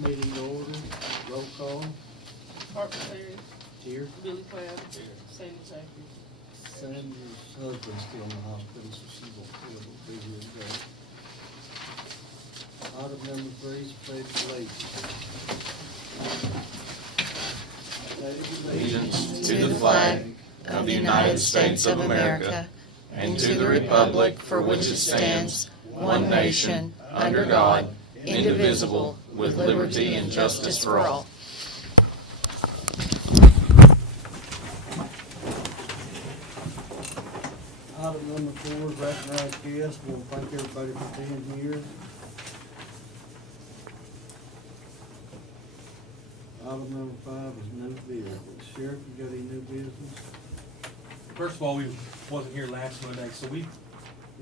Meeting to order, roll call, Harper Terry, here. Billy Cloud, Sandy Zachary. Sandra's husband's still in the hospital, so she won't be able to be here today. Item number 3 is pledge of allegiance. Allegiance to the flag of the United States of America and to the republic for which it stands, one nation, under God, indivisible, with liberty and justice for all. Item number 4 is recognize guests. We'll thank everybody for being here. Item number 5 is new business. Sheriff, you got any new business? First of all, we wasn't here last Monday, so we've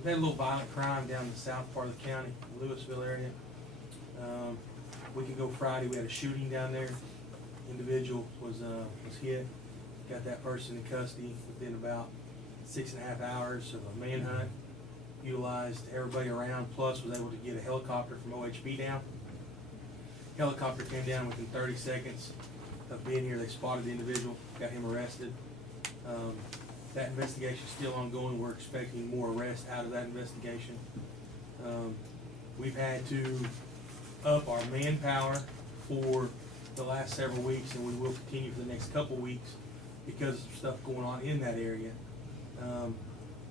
had a little violent crime down in the south part of the county, Louisville area. A week ago Friday, we had a shooting down there. Individual was hit. Got that person in custody within about 6.5 hours of a manhunt. Utilized everybody around, plus was able to get a helicopter from OHB down. Helicopter came down within 30 seconds of being here. They spotted the individual, got him arrested. That investigation is still ongoing. We're expecting more arrests out of that investigation. We've had to up our manpower for the last several weeks, and we will continue for the next couple weeks because of stuff going on in that area.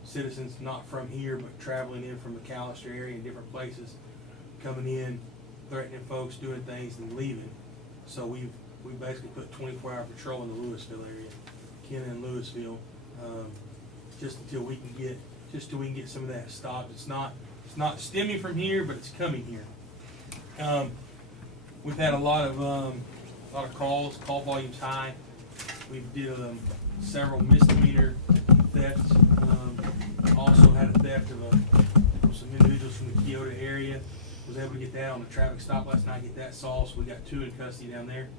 Citizens not from here, but traveling in from the McAllister area and different places, coming in, threatening folks, doing things, and leaving. So we basically put 24-hour patrol in the Louisville area, Kenner and Louisville, just until we can get some of that stopped. It's not stemming from here, but it's coming here. We've had a lot of calls. Call volume's high. We did several misdemeanor thefts. Also had a theft of some individuals from the Keota area. Was able to get that on the traffic stop last night. Get that solved. So we got 2 in custody down there.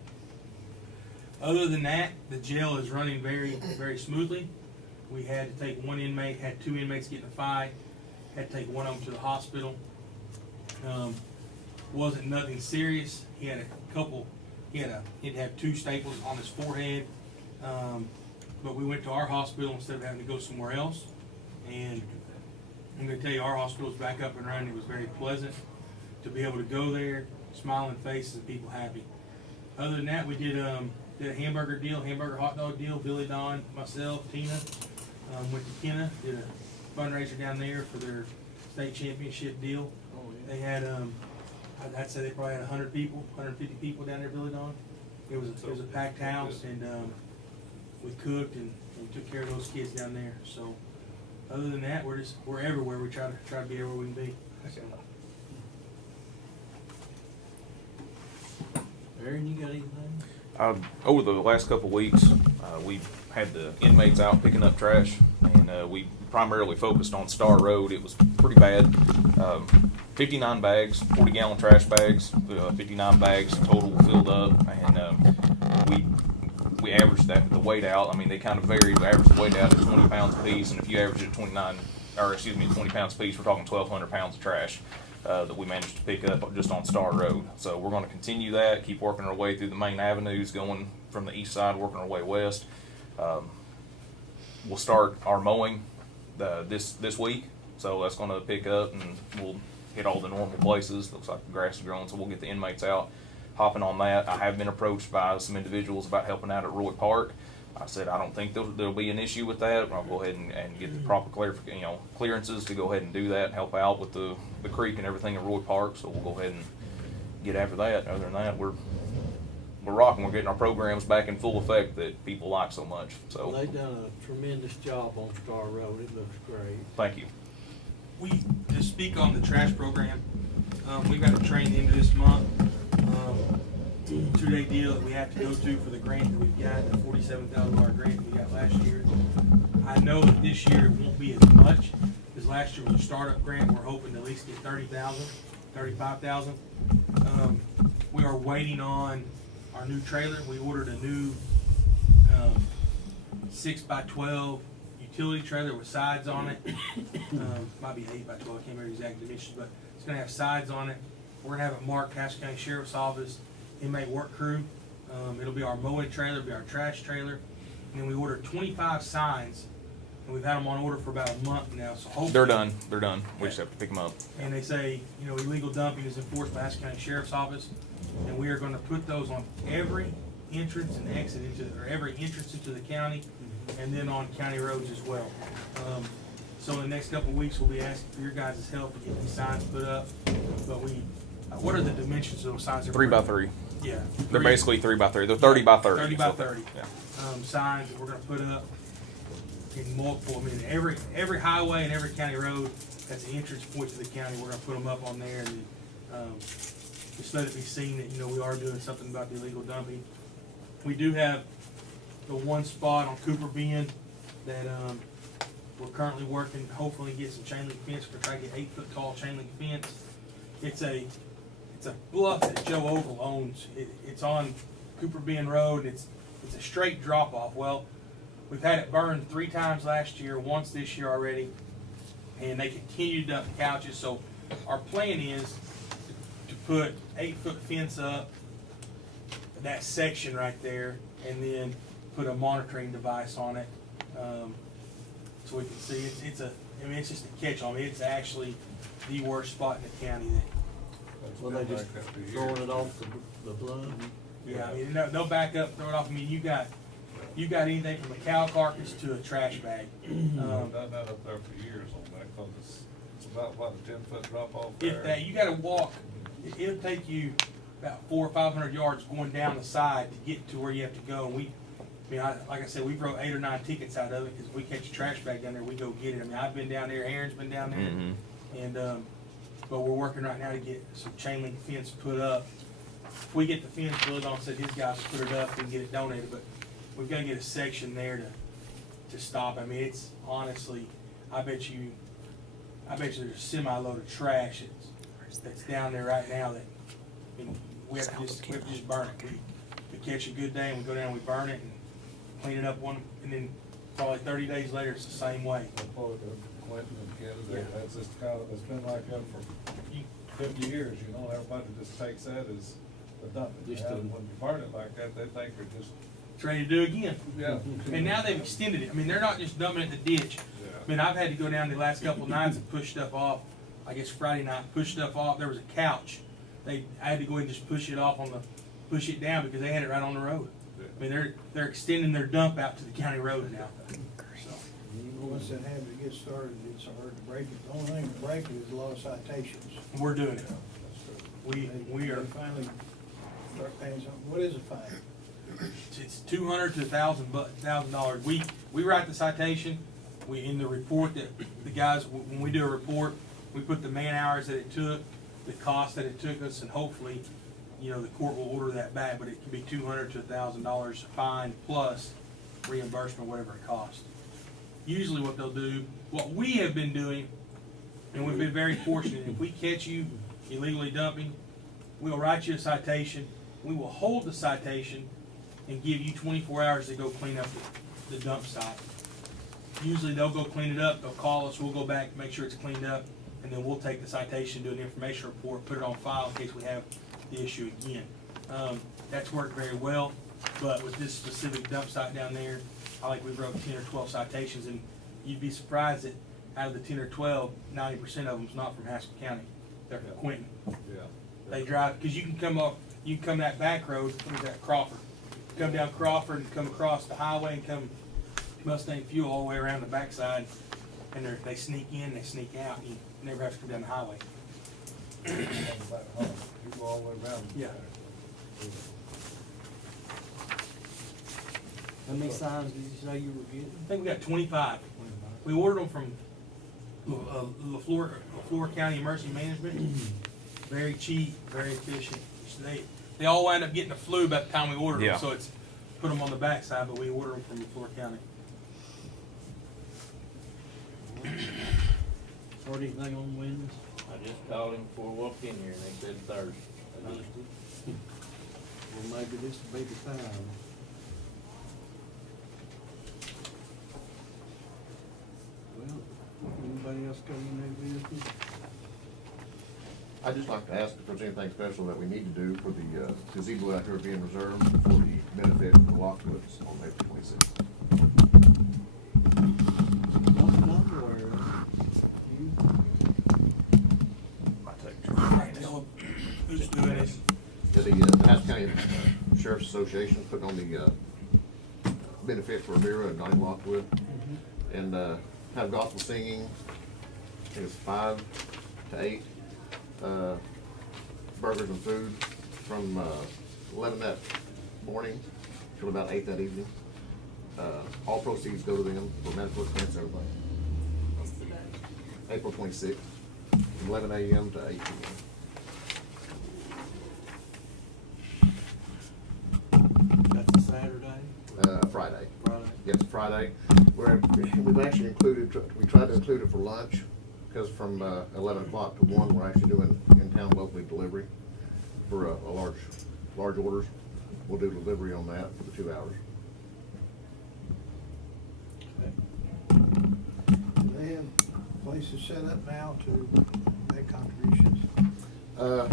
Other than that, the jail is running very, very smoothly. We had to take 1 inmate, had 2 inmates get in a fight, had to take one of them to the hospital. Wasn't nothing serious. He had he'd have 2 staples on his forehead. But we went to our hospital instead of having to go somewhere else. And I'm going to tell you, our hospital is back up and running. It was very pleasant to be able to go there, smiling faces and people happy. Other than that, we did a hamburger deal, hamburger hot dog deal. Billy, Don, myself, Tina went to Kenna, did a fundraiser down there for their state championship deal. Oh, yeah. They had, I'd say they probably had 100 people, 150 people down there, Billy, Don. It was a packed house, and we cooked and took care of those kids down there. So other than that, we're everywhere. We try to be everywhere we can be. So. Aaron, you got anything? Over the last couple of weeks, we've had the inmates out picking up trash, and we primarily focused on Star Road. It was pretty bad. 59 bags, 40-gallon trash bags, 59 bags total filled up, and we averaged the weight out. I mean, they kind of vary. We averaged the weight out at 20 pounds a piece, and if you average it 20 pounds a piece, we're talking 1,200 pounds of trash that we managed to pick up just on Star Road. So we're going to continue that, keep working our way through the main avenues, going from the east side, working our way west. We'll start our mowing this week, so that's going to pick up, and we'll hit all the normal places. Looks like the grass is growing, so we'll get the inmates out hopping on that. I have been approached by some individuals about helping out at Roy Park. I said I don't think there'll be an issue with that. I'll go ahead and get the proper clearances to go ahead and do that and help out with the creek and everything at Roy Park. So we'll go ahead and get after that. Other than that, we're rocking. We're getting our programs back in full effect that people like so much. So Well, they've done a tremendous job on Star Road. It looks great. thank you. To speak on the trash program, we've got a train into this month. 2-day deal that we have to go to for the grant that we've got, the $47,000 grant that we got last year. I know that this year it won't be as much as last year was a startup grant. We're hoping to at least get 30,000, 35,000. We are waiting on our new trailer. We ordered a new 6x12 utility trailer with sides on it. Might be 8x12, I can't remember the exact dimensions, but it's going to have sides on it. We're going to have it marked Cache County Sheriff's Office inmate work crew. It'll be our mowing trailer, it'll be our trash trailer. And then we ordered 25 signs, and we've had them on order for about a month now, so hopefully. They're done. We just have to pick them up. And they say, you know, illegal dumping is enforced by Haskell County Sheriff's Office, and we are gonna put those on every entrance and exit or every entrance into the county, and then on county roads as well. So in the next couple of weeks, we'll be asking for your guys' help to get these signs put up. But what are the dimensions of those signs? 3 by 3. Yeah. They're basically 3 by 3. They're 30 by 30. 30 by 30. Yeah. Signs that we're gonna put up in multiple, I mean, every highway and every county road that's an entrance point to the county, we're gonna put them up on there, and just let it be seen that, you know, we are doing something about the illegal dumping. We do have the one spot on Cooper Bend that, we're currently working, hopefully get some chain link fence. We're trying to get 8-foot tall chain link fence. It's a bluff that Joe Oval owns. It's on Cooper Bend Road. It's a straight drop off. Well, we've had it burned 3 times last year, once this year already, and they continue to dump couches. So our plan is to put 8-foot fence up that section right there, and then put a monitoring device on it, so we can see. I mean, it's just a catch-all. I mean, it's actually the worst spot in the county. Well, they just throwing it off the blood. Yeah, I mean, no back up, throw it off. I mean, you got anything from a cow carcass to a trash bag. I've done that up there for years on that, cause it's about, what, a 10-foot drop off there? If that, you gotta walk, it'll take you about 400 or 500 yards going down the side to get to where you have to go. And like I said, we wrote 8 or 9 tickets out of it, because if we catch a trash bag down there, we go get it. I mean, I've been down there, Aaron's been down there, and but we're working right now to get some chain link fence put up. If we get the fence, Billy Don said his guys will put it up and get it donated, but we've got to get a section there to stop. I mean, it's honestly, I bet you there's a semi-load of trash that's down there right now that, I mean, we have to just burn it. We catch a good day and we go down and we burn it and clean it up and then probably 30 days later it's the same way. Quentin and Kennedy, that's just kind of, it's been like that for 50 years, you know, everybody just takes that as a dump. When you burn it like that, they think they're just. It's ready to do again. Yeah. And now they've extended it. I mean, they're not just dumping it in the ditch. Yeah. I mean, I've had to go down the last couple of nights and push stuff off. I guess Friday night, push stuff off. There was a couch. I had to go and just push it down because they had it right on the road. I mean, they're extending their dump out to the county road now. So. Once that habit gets started, it's hard to break it. The only thing to break it is a lot of citations. We're doing it. We are. They finally start paying something. What is a fine? It's $200 to $1,000. We write the citation. In the report that the guys, when we do a report, we put the man hours that it took, the cost that it took us, and hopefully, you know, the court will order that back. But it can be $200 to $1,000 fine plus reimbursement, whatever it costs. Usually, what they'll do, what we have been doing, and we've been very fortunate. If we catch you illegally dumping, we'll write you a citation. We will hold the citation and give you 24 hours to go clean up the dump site. Usually they'll go clean it up, they'll call us, we'll go back, make sure it's cleaned up, and then we'll take the citation, do an information report, put it on file in case we have the issue again. That's worked very well, but with this specific dump site down there, we wrote 10 or 12 citations, and you'd be surprised that out of the 10 or 12, 90% of them's not from Haskell County. They're from Quentin. Yeah. They drive, because you can come that back road, what is that, Crawford. Come down Crawford and come across the highway and come Mustang Fuel all the way around the backside, and they sneak in, they sneak out, and you never have to come down the highway. You go all the way around. Yeah. How many signs did you say you were getting? I think we got 25. We ordered them from LaFleur County Emergency Management. Very cheap, very efficient. They all wind up getting the flu by the time we ordered them, so it's put them on the backside, but we ordered them from LaFleur County. Heard anything on windows? I just called him before I walked in here and they said Thursday. Well, maybe this will be the time. Well, anybody else got any new business? I'd just like to ask if there's anything special that we need to do for the gazebo out here being reserved for the benefit of the Lockwoods on April 26th. Nothing I'm aware of. You? Right, tell them who's doing it. The Taft County Sheriff's Association is putting on the benefit for Amira and Donnie Lockwood. And have gospel singing. I think it's 5 to 8. Burgers and food from 11 that morning till about 8 that evening. All proceeds go to them for medical expense, everything. What's the day? April 26th, from 11 a.m. to 8 p.m. That's a Saturday? Friday. Friday? Yes, Friday. We've actually included, we tried to include it for lunch, because from 11 o'clock to 1, we're actually doing in-town locally delivery for a large orders. We'll do delivery on that for the 2 hours. Do they have places set up now to make contributions? I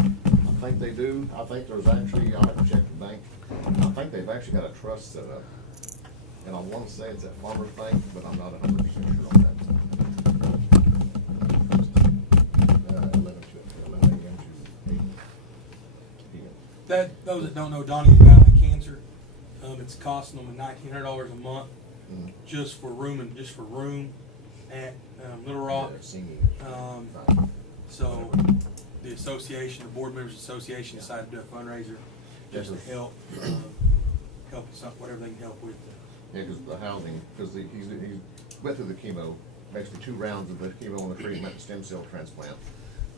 think they do. I think there's actually, I'll have to check the bank. I think they've actually got a trust set up. And I want to say it's at Farmers Bank, but I'm not 100% sure on that. 11 a.m. to 8 p.m. Those that don't know, Donnie is battling cancer. It's costing them $1,900 a month Mhm. just for room at Little Rock. They're singing. So the association, the board members association decided to do a fundraiser just to help us out, whatever they can help with. Yeah, because the housing, because he's went through the chemo, basically 2 rounds of the chemo and the treatment, stem cell transplant.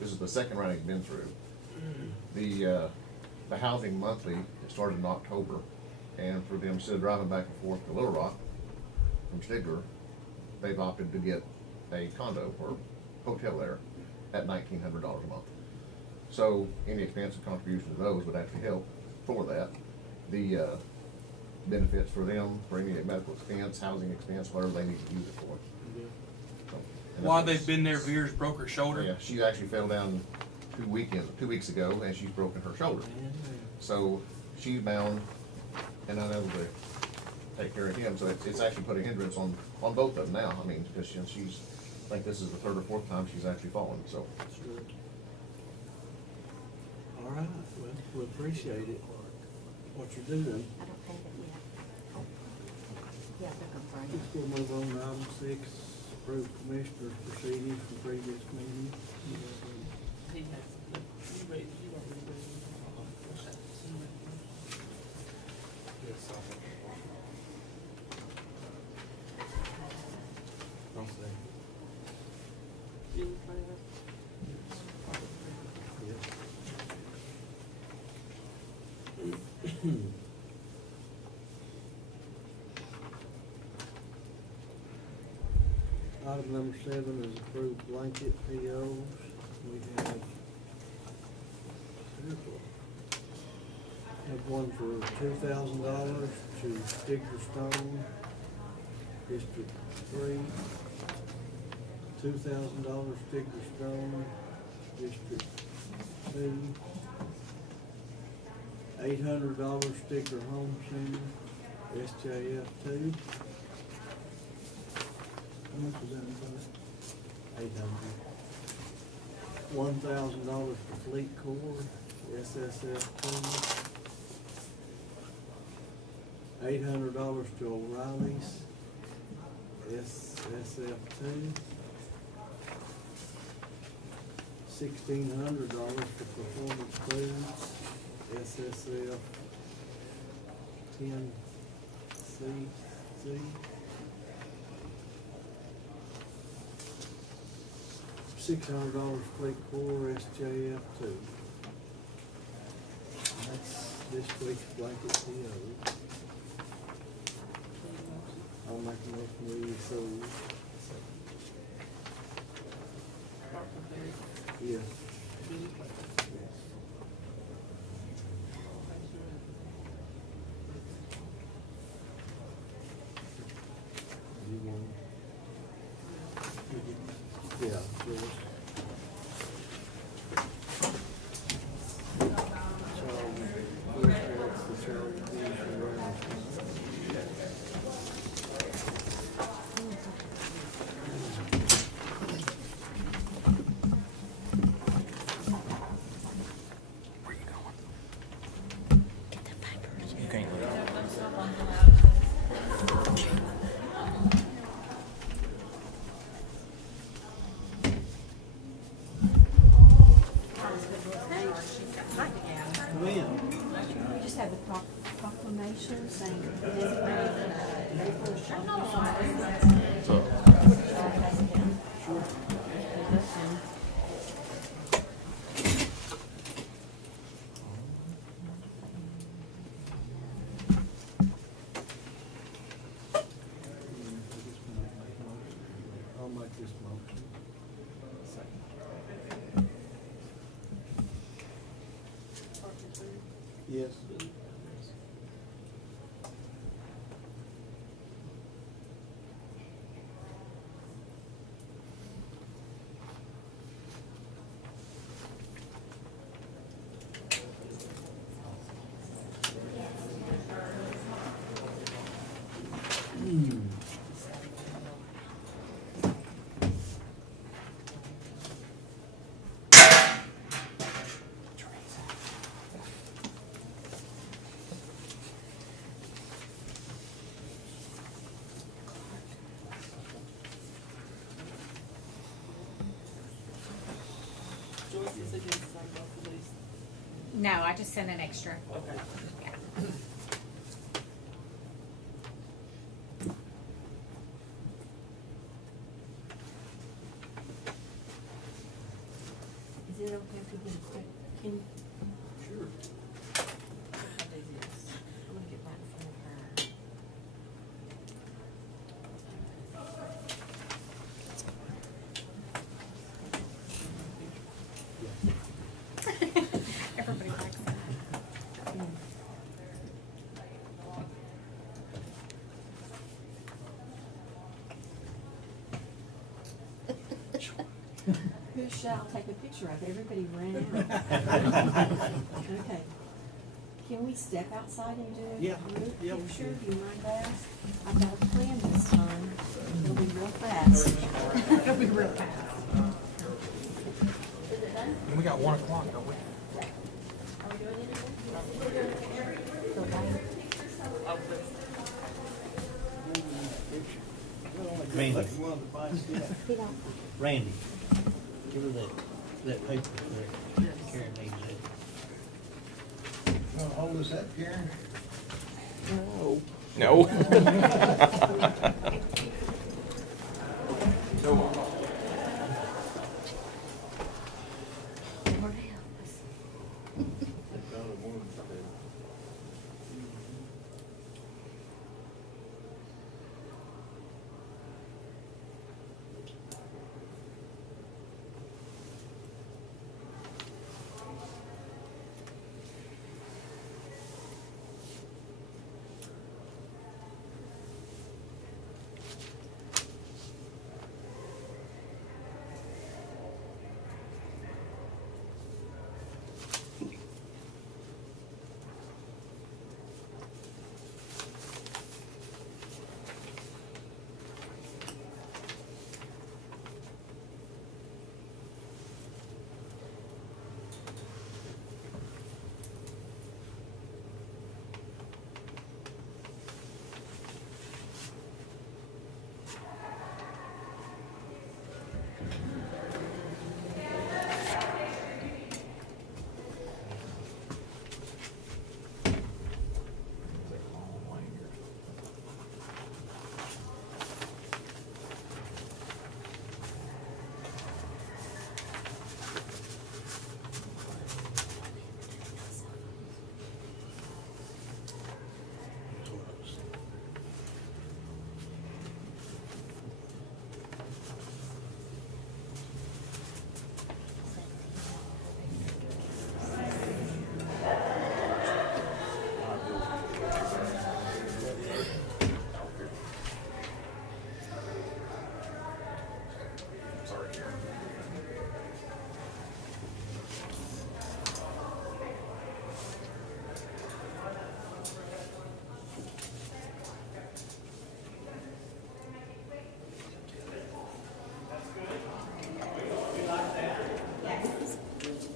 This is the 2nd round he's been through. The housing monthly, it started in October, and for them, instead of driving back and forth to Little Rock from Stigler, they've opted to get a condo or hotel there at $1,900 a month. So any expense and contribution to those would actually help for that. The benefits for them, for any medical expense, housing expense, whatever they need to use it for. So, and While that's- they've been there, Veers broke her shoulder. Yeah, she actually fell down 2 weeks ago, and she's broken her shoulder. So she's bound and unable to take care of him. So it's actually put a hindrance on both of them now. I mean, because she's, I think this is the 3rd or 4th time she's actually fallen. So Sure. All right, well, we appreciate it, what you're doing. I don't have it yet. Yeah, they're confirmed. We'll move on to item 6, approve commissioners' proceedings from previous meeting. He has, you read, you don't read it. You in favor? Item number 7 is approved blanket POs. We have several. Have one for $2,000 to Stigler Stone, District 3. $2,000 Stigler Stone, District 2. $800 Stigler Home Center, SJF 2. How much is that about? 800. $1,000 for Fleet Corps, SSF 2. $800 to O'Reilly's, SSF 2. $1,600 for Performance Foods, SSF 10CC. $600 Fleet Corps, SJF 2. That's this week's blanket PO. I'll make a motion we approve. Department Ferry, Yes. Billy Clay. Yes. You want? Yeah, yours. proclamation saying designated April Shopping. So, I'll make this motion. Yes. Joyce is against some of these. No, I just sent an extra. Okay. Yeah. Is it okay if we get a quick, can, Sure. I'll do this. I'm gonna get right in front of her. Everybody likes that. Who shall take a picture of? Everybody ran out. Okay. Can we step outside and do a Yeah. group Yeah, we picture? can. Do you mind that? I've got a plan this time. It'll be real fast. It'll be real fast. And we got 1 o'clock, don't we? Randy. One of the finest, yeah. He don't. Randy, give her that paper there. Karen needs it. Wanna hold us up, Karen? no. Lord help us.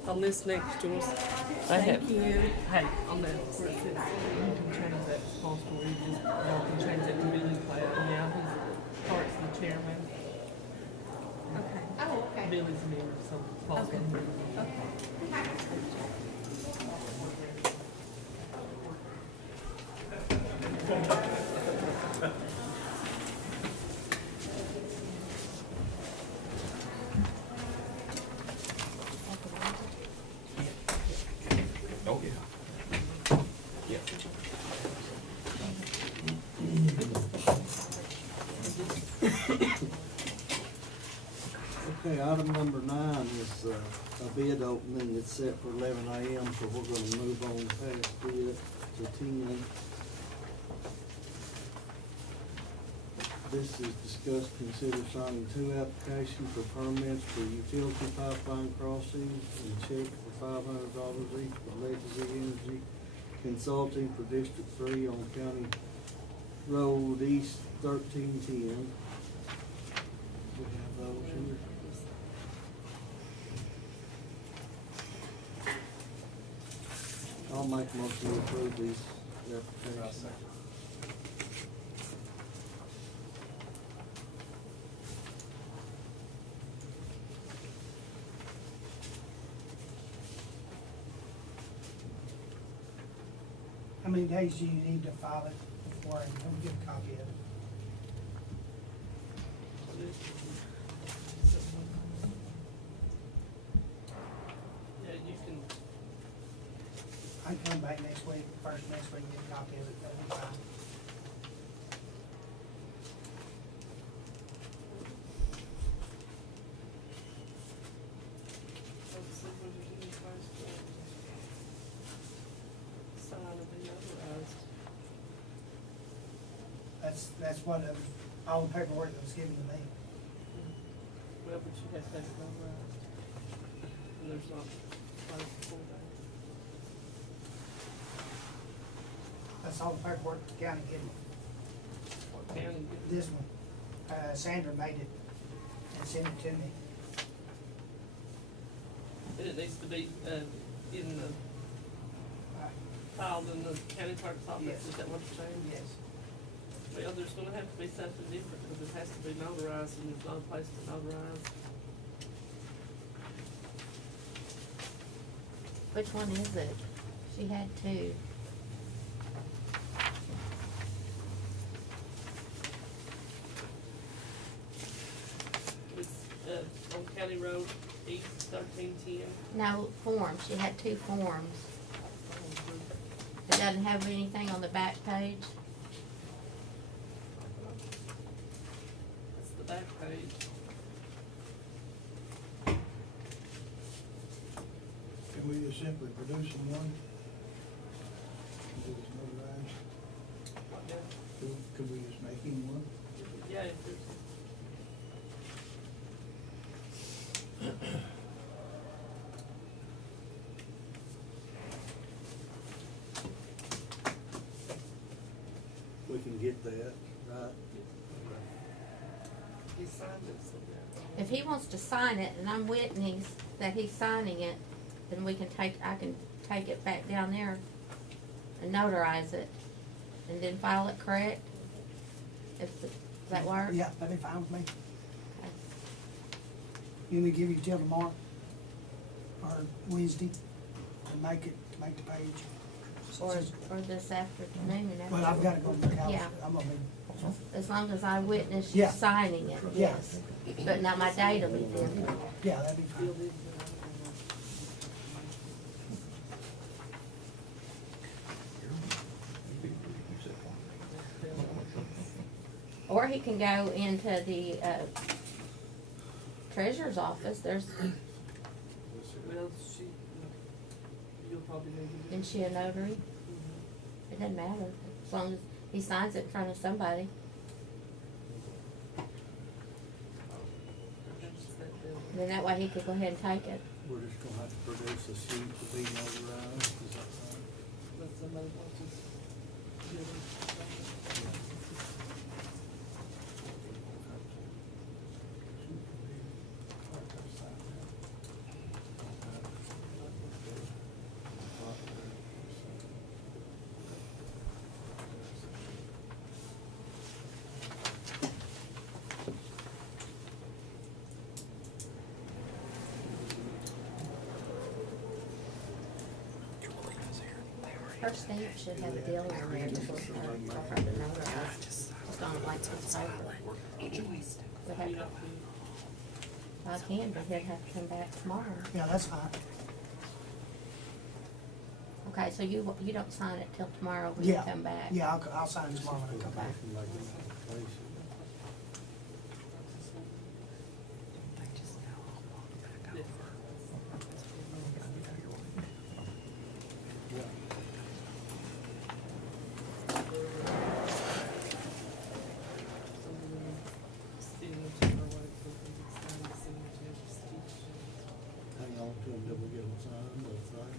On this next, Joyce. Thank you. Hey, on that, where it says, you can change that small story, just, y'all can change that to Billy Platt, now he's, Clark's the chairman. Okay. Oh, okay. Billy's the mayor, so Paul's gonna be. Okay. Oh, yeah. Yeah. Okay, item number 9 is a bid opening that's set for 11 a.m., so we're gonna move on past bid to 10. This is discuss, consider signing 2 applications for permits for utility pipeline crossings and check for $500 each for Legacy Energy Consulting for District 3 on County Road East 1310. We have those here. I'll make a motion to approve these applications. How many days do you need to file it before I can get a copy of it? Yeah, you can, I can come back next week, first next week, and get a copy of it, that'll be fine. let's see when there's any place to sign and be notarized. That's what, all the paperwork that was given to me. Well, but you have to have it notarized. And there's not, like, 4 days. That's all the paperwork the county gave me. What county did it? This one, Sandra made it and sent it to me. And it needs to be, in the, Uh, filed in the county clerk's office, Yes. is that what you're saying? Yes. Well, there's gonna have to be something different, because it has to be notarized, and there's not a place to notarize. Which one is it? She had 2. It's, on County Road East 1310. No, forms. She had 2 forms. It doesn't have anything on the back page. That's the back page. Can we just simply produce them one? Is it notarized? What now? Could we just make him one? Yeah, if there's, We can get that, right? he signed it, so yeah. If he wants to sign it and I'm witness that he's signing it, then I can take it back down there and notarize it and then file it correct? Does that work? Yeah, that'd be fine with me. Okay. You want me to give you till tomorrow? Or Wednesday to make the page? Or this afternoon. Well, I've gotta go to the house. Yeah. I'm gonna be, As long as I witness you Yeah. signing it, Yeah. yes. But now my date will be different. yeah, that'd be fine. Or he can go into the, treasurer's office. There's, Well, you'll probably need to. isn't she a notary? It doesn't matter, as long as he signs it in front of somebody. And then that way he could go ahead and take it. We're just gonna have to produce a sheet to be notarized, is that right? Let somebody else just do it. Her stamp should have a deal on there before her. lights on the paper. We'll have You to- don't I can, but he'll have to come back tomorrow. Yeah, that's fine. Okay, so you don't sign it till tomorrow when you Yeah, come back? yeah, I'll sign it tomorrow when I come back. Like an application. Yeah. Hang on to them till we get them signed, that's right.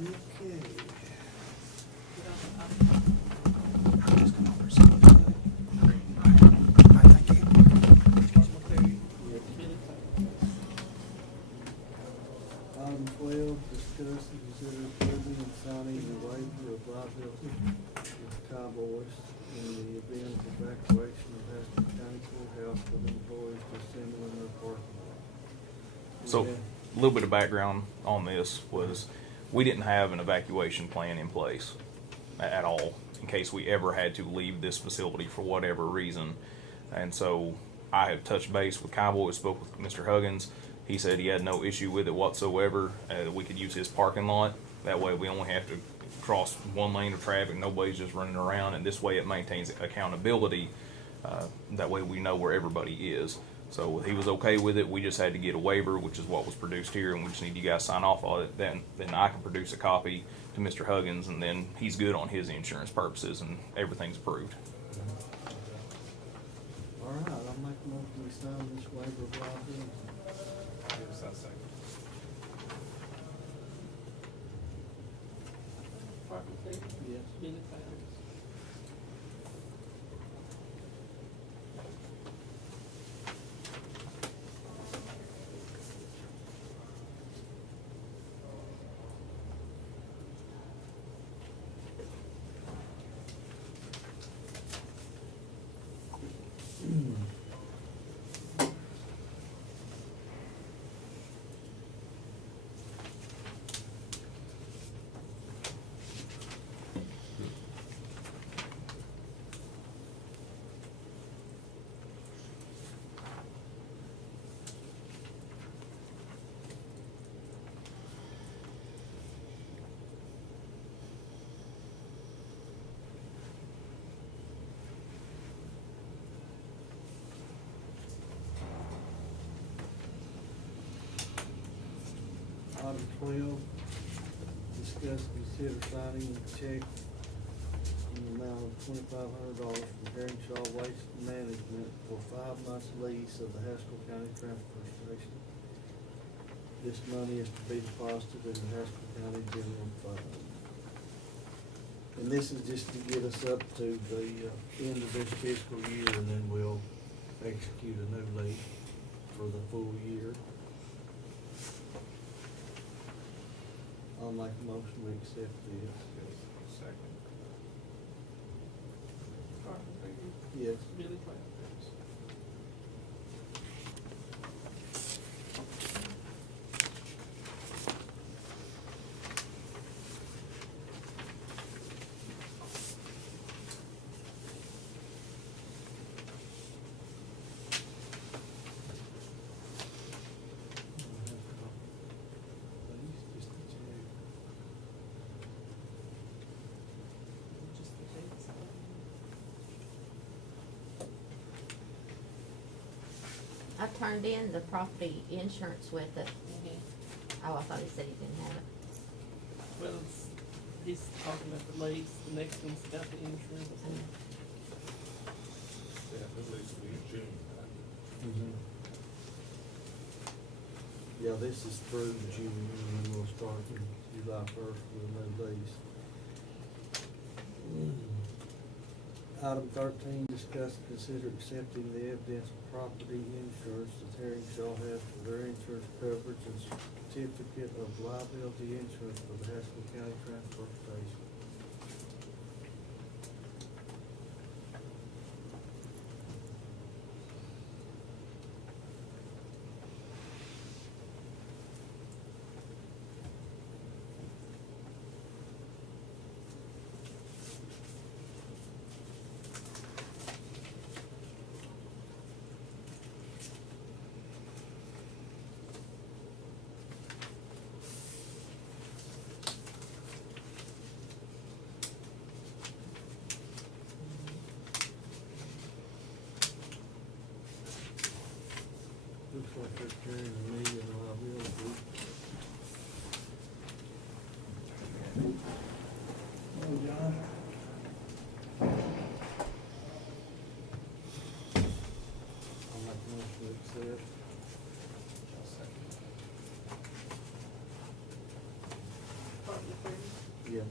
Okay. I'm just gonna oversee it. I thank you. Item 12, discuss and consider approving and signing the waiver of liability with Cowboys in the event of evacuation of Haskell County Courthouse with employees disassembling their parking lot. So, Yeah. a little bit of background on this was, we didn't have an evacuation plan in place at all, in case we ever had to leave this facility for whatever reason. And so, I had touched base with Cowboy, spoke with Mr. Huggins. He said he had no issue with it whatsoever. We could use his parking lot. That way we only have to cross one lane of traffic. Nobody's just running around, and this way it maintains accountability. That way we know where everybody is. So he was okay with it. We just had to get a waiver, which is what was produced here, and we just need you guys to sign off on it. Then I can produce a copy to Mr. Huggins, and then he's good on his insurance purposes, and everything's approved. All right, I'll make a motion we sign this waiver of liability. Yes, I second. Yes. Billy Cloud. Item 12, discuss and consider signing a check in the amount of $2,500 from Heronshaw Waste Management for 5 months lease of the Haskell County Transfer Station. This money is to be deposited in the Haskell County General Fund. And this is just to get us up to the end of this fiscal year, and then we'll execute a new lease for the full year. I'll make a motion we accept this. Second. Carter Hagee. Yes. Billy Cloud. Just a check. Just the dates. I turned in the property insurance with it. Oh, I thought he said he didn't have it. Well, he's talking about the lease, the next one's got the insurance. Yeah, at least we in June. Yeah, this is through June, and then we'll start in July 1st with a new lease. Item 13, discuss and consider accepting the evidence of property insurance that Heronshaw has for their insurance coverage and certificate of liability insurance for the Haskell County Transfer Station. secretary and immediate liability. Oh, John. I'll make a motion to accept. Yeah.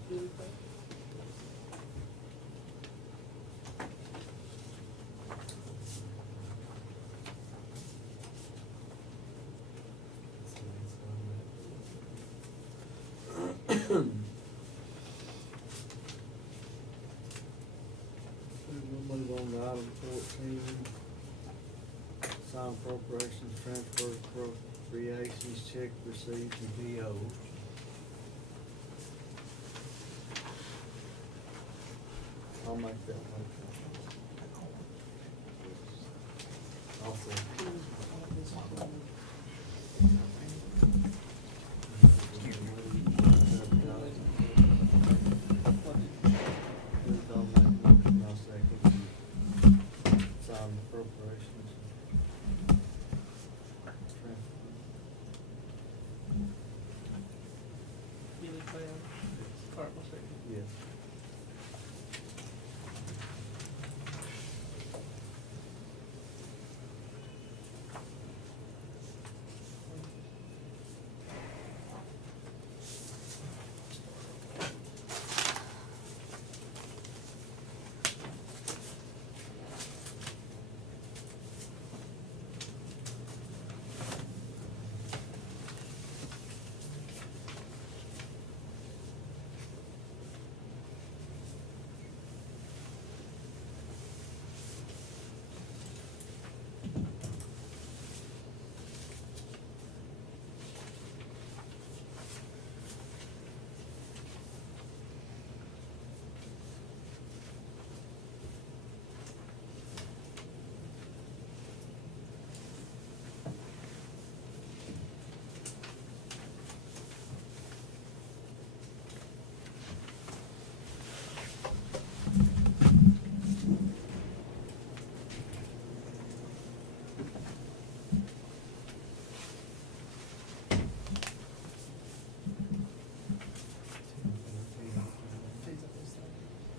We'll move on to item 14. Sign appropriations, transfers, appropriations, check receipts, and POs. I'll make that motion. I'll second. I'll make a motion, I'll second. Sign appropriations. Transfer. Billy Cloud, Cartwell second. Yes.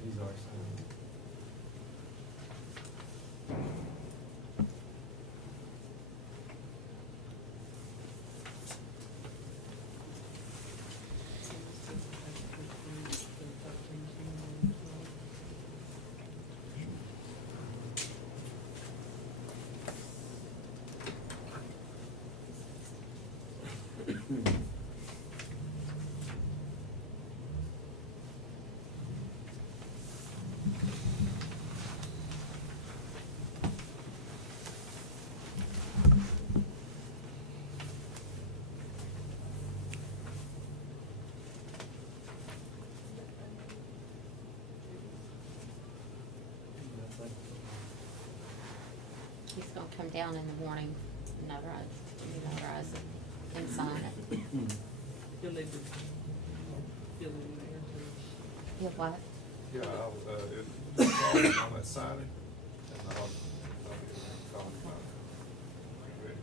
These are signed. He's gonna come down in the morning, notarize it, and sign it. You'll need to fill in there too. He'll what? Yeah, it's on that signing, and I'll get call him about it. Ready.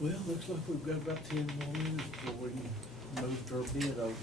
Well, looks like we've got about 10 more minutes before we can move to our bid opening.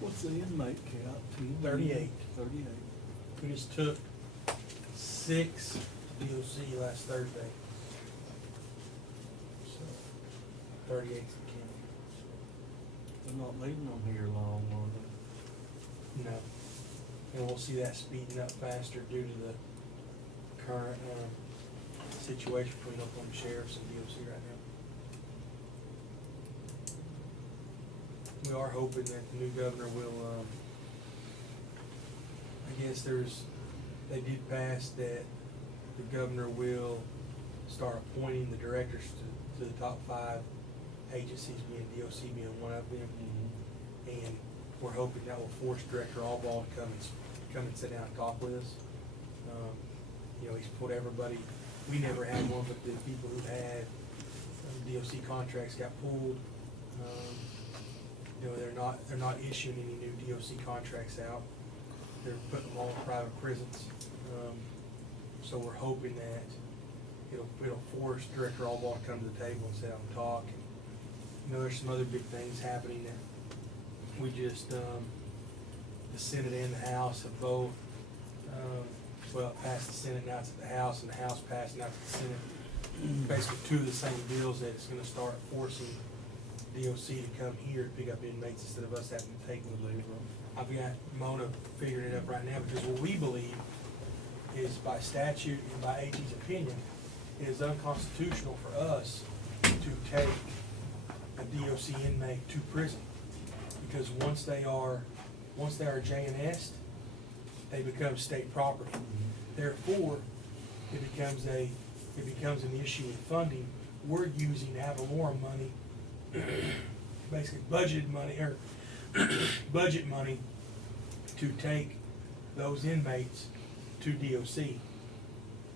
What's the inmate count? 38. 38. We just took 6 DOC last Thursday. So, 38's the count. They're not leaving them here long, are they? No. And we'll see that speeding up faster due to the current, situation between Oklahoma Sheriff's and DOC right now. We are hoping that the new governor will, I guess they did pass that the governor will start appointing the directors to the top 5 agencies, being DOC being one of them. And we're hoping that will force Director Allball to come and sit down and talk with us. You know, he's put everybody, we never had one, but the people who had DOC contracts got pulled. You know, they're not issuing any new DOC contracts out. They're putting them all in private prisons. So we're hoping that it'll force Director Allball to come to the table and sit down and talk. And, you know, there's some other big things happening that we just, the Senate and the House have both, well, it passed the Senate, now it's at the House, and the House passed, now it's at the Senate. Basically 2 of the same bills that it's gonna start forcing DOC to come here to pick up inmates instead of us having to take them. I've got Mona figuring it up right now, because what we believe is by statute and by AG's opinion, it is unconstitutional for us to take a DOC inmate to prison. Because once they are JNS'd, they become state property. Therefore, it becomes an issue with funding. We're using ad valorem money, basically budget money to take those inmates to DOC.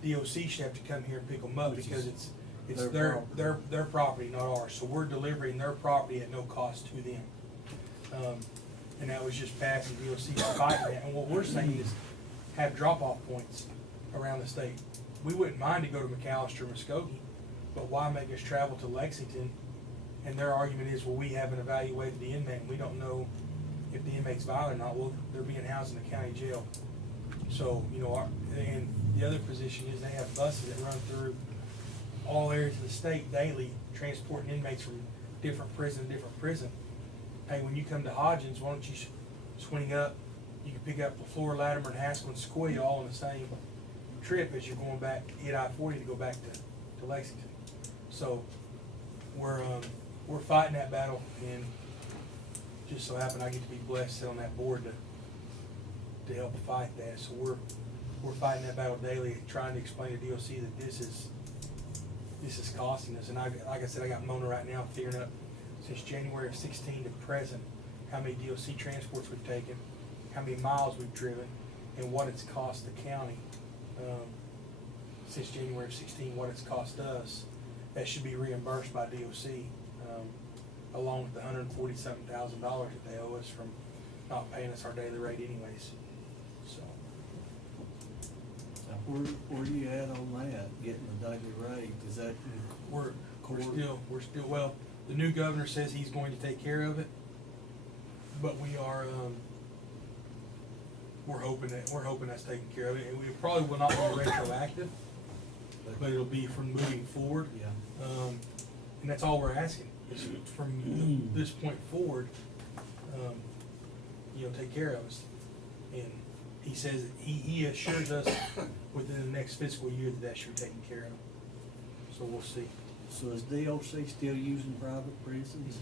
DOC should have to come here and pick them up because it's their property, not ours. So we're delivering their property at no cost to them. And that was just passed, and DOC is fighting that. And what we're saying is have drop-off points around the state. We wouldn't mind to go to McAllister or Muskogee, but why make us travel to Lexington? And their argument is, well, we haven't evaluated the inmate, and we don't know if the inmate's violent or not. Well, they're being housed in the county jail. So, you know, and the other position is they have buses that run through all areas of the state daily, transporting inmates from different prison to different prison. Hey, when you come to Hodgins, why don't you swing up? You can pick up LaFleur, Latimer, and Haskell, and Sequoia all in the same trip as you're going back, hit I-40 to go back to Lexington. So we're fighting that battle, and just so happened I get to be blessed to sit on that board to help fight that. So we're fighting that battle daily, trying to explain to DOC that this is costing us. And like I said, I got Mona right now figuring up since January of 16 to present how many DOC transports we've taken, how many miles we've driven, and what it's cost the county since January of 16, what it's cost us. That should be reimbursed by DOC, along with the $147,000 that they owe us from not paying us our daily rate anyways. So Where you at on that, getting the daily rate? Is that we're still, well, the new governor says he's going to take care of it, but we are, we're hoping that's taken care of it. And we probably will not be retroactive, but it'll be from moving forward. Yeah. And that's all we're asking, is from this point forward, take care of us. And he says, he assures us within the next fiscal year that should be taken care of. So we'll see. So is DOC still using private prisons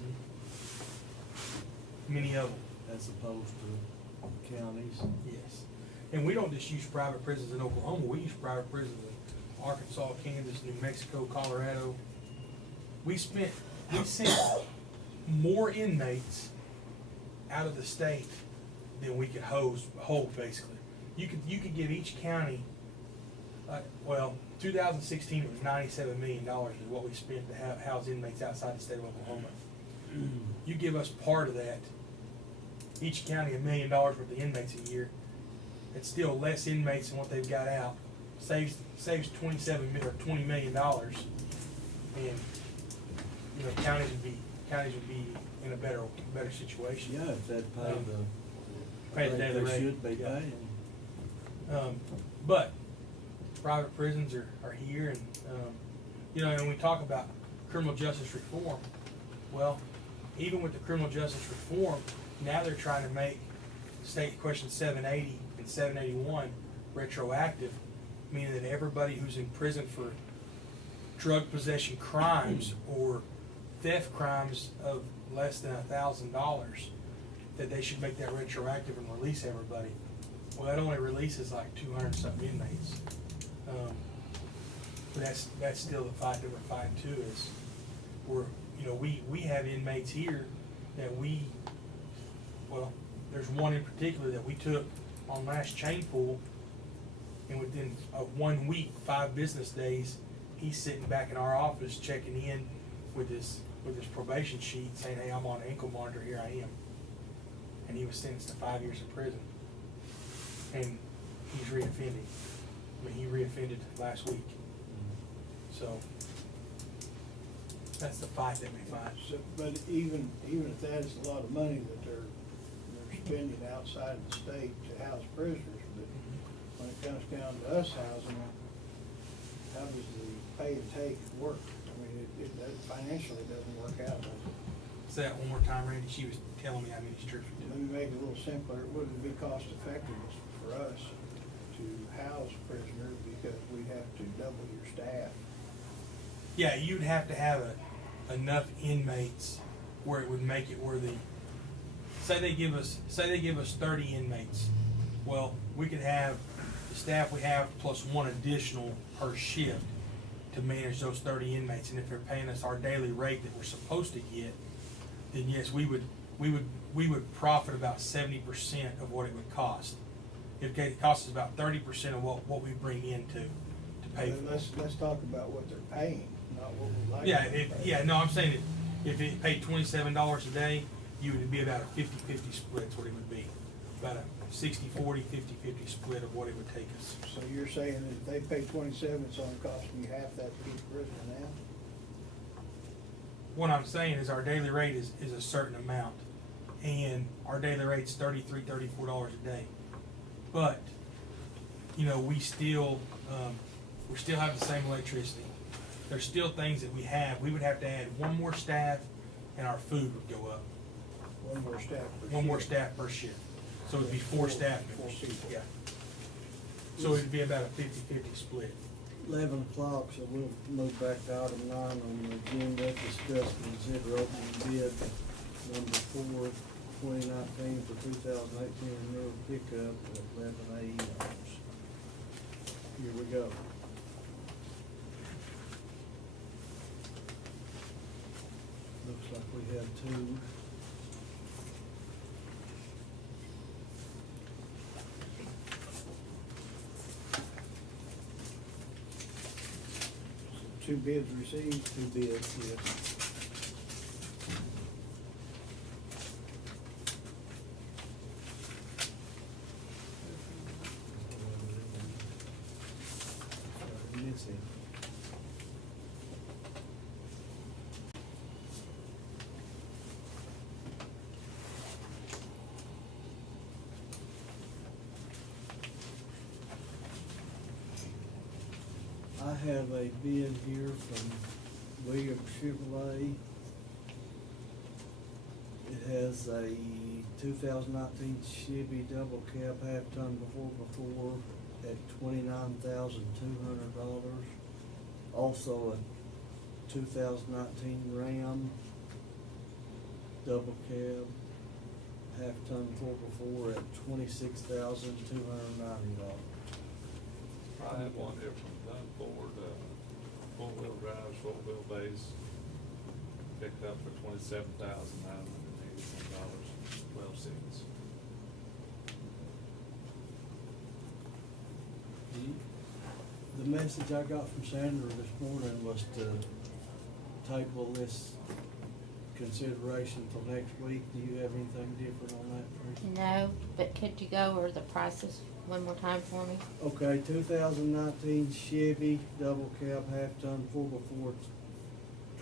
Many of them, as opposed to counties? yes. And we don't just use private prisons in Oklahoma, we use private prisons in Arkansas, Kansas, New Mexico, Colorado. We sent more inmates out of the state than we could hold basically. You could give each county, 2016 it was $97 million is what we spent to house inmates outside the state of Oklahoma. You give us part of that, each county $1 million worth of inmates a year. It's still less inmates than what they've got out. Saves $20 million, and counties would be in a better situation. Yeah, if they'd Pay the daily they rate. should be Yeah. paying. But private prisons are here, and and we talk about criminal justice reform. Well, even with the criminal justice reform, now they're trying to make State Question 780 and 781 retroactive, meaning that everybody who's in prison for drug possession crimes or theft crimes of less than $1,000, that they should make that retroactive and release everybody. Well, that only releases like 200-something inmates. But that's still the fight that we're fighting too. Is we have inmates here that there's one in particular that we took on last chain pool, and within 1 week, 5 business days, he's sitting back in our office checking in with his probation sheet saying, "Hey, I'm on ankle monitor, here I am." And he was sentenced to 5 years in prison. And he's reoffending. He reoffended last week. So that's the fight that we fight. So, but even if that is a lot of money that they're spending outside the state to house prisoners, but when it comes down to us housing them, how does the pay and take work? I mean, it financially doesn't work out. Say that one more time, Randy. She was telling me how many trips we Let did. me make it a little simpler. Would it be cost effective for us to house prisoners because we'd have to double your staff? Yeah, you'd have to have enough inmates where it would make it where say they give us 30 inmates. Well, we could have the staff we have plus one additional per shift to manage those 30 inmates. And if they're paying us our daily rate that we're supposed to get, then yes, we would profit about 70% of what it would cost. It costs us about 30% of what we bring in to pay for. Let's talk about what they're paying, not what we like. I'm saying that if it paid $27 a day, you would be about a 50-50 split is what it would be. About a 60-40, 50-50 split of what it would take us. So you're saying that if they pay 27, it's only costing you half that to keep the prisoner now? What I'm saying is our daily rate is a certain amount, and our daily rate's $33, $34 a day. But we still have the same electricity. There's still things that we have. We would have to add one more staff, and our food would go up. One more staff per shift. One more staff per shift. So it'd be 4 staff Four members. people. Yeah. So it'd be about a 50-50 split. 11 o'clock, so we'll move back to item 9 on the agenda, discuss and consider opening bid number 4, 2019 for 2018 renewal pickup at 11 a.m. Here we go. Looks like we have 2. Two bids received. 2 bids, yes. Missing. I have a bid here from Williams Chevrolet. It has a 2019 Chevy double cab half-ton before at $29,200. Also a 2019 Ram double cab half-ton before at $26,290. I had one here from Dunn Ford, four-wheel drive, short wheelbase, picked up for $27,981.12. The message I got from Sandra this morning was to table this consideration till next week. Do you have anything different on that, Tracy? No, but could you go over the prices one more time for me? Okay, 2019 Chevy double cab half-ton 4x4,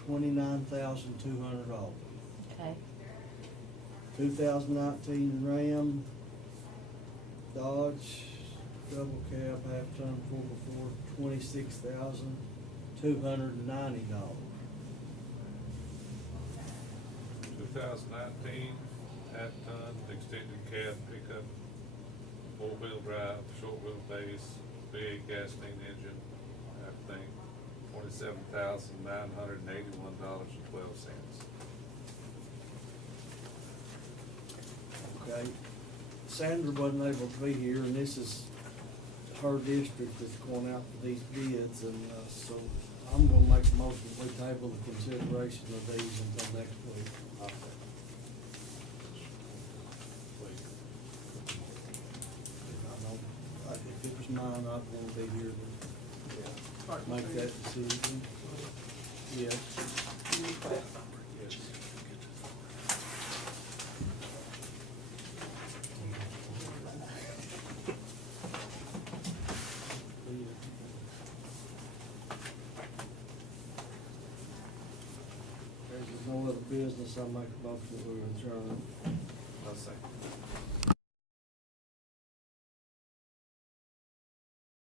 $29,200. Okay, 2019 Ram Dodge double cab half-ton 4x4, $26,290. 2019 half-ton extended cab pickup, four-wheel drive, short wheelbase, big gasoline engine, everything, $27,981.12. Okay, Sandra wasn't able to be here, and this is her district that's going out for these bids, and, so I'm gonna make a motion, we table the consideration of these until next week. I know, if it was mine, I'd wanna be here to make that decision. Yes. There's no other business, I'll make a motion that we adjourn. I'll second.